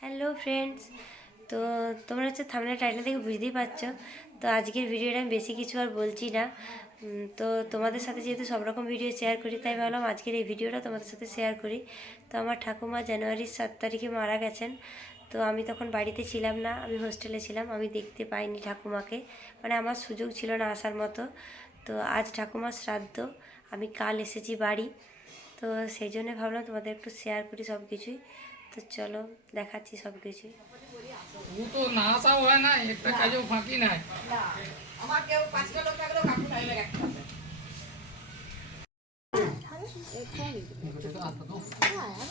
Hello friends, তো তোমরা হচ্ছে থামলে টাইটেল থেকে বুঝতেই পারছ। তো আজকের ভিডিওটা আমি বেশি কিছু আর বলছি না। তো তোমাদের সাথে যেহেতু সব রকম ভিডিও শেয়ার করি, তাই ভাবলাম আজকের এই ভিডিওটা তোমাদের সাথে শেয়ার করি। তো আমার ঠাকুমা জানুয়ারির সাত তারিখে মারা গেছেন। তো আমি তখন বাড়িতে ছিলাম না, আমি হোস্টেলে ছিলাম, আমি দেখতে পাইনি ঠাকুমাকে। মানে আমার সুযোগ ছিল না আসার মতো। তো আজ ঠাকুমার শ্রাদ্ধ, আমি কাল এসেছি বাড়ি। তো সেই জন্য ভাবলাম তোমাদের একটু শেয়ার করি সব কিছুই তো চলো দেখাচ্ছি সব কিছুই তো না হয় না একটা কাজেও ফাঁকি নাই। আমার কেউ পাঁচটা লোক থাকলেও কাকু রাখতে হবে। হ্যাঁ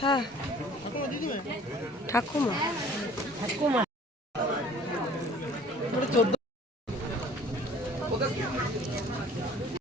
হ্যাঁ ঠাকুমা ঠাকুমা। চোদ্দ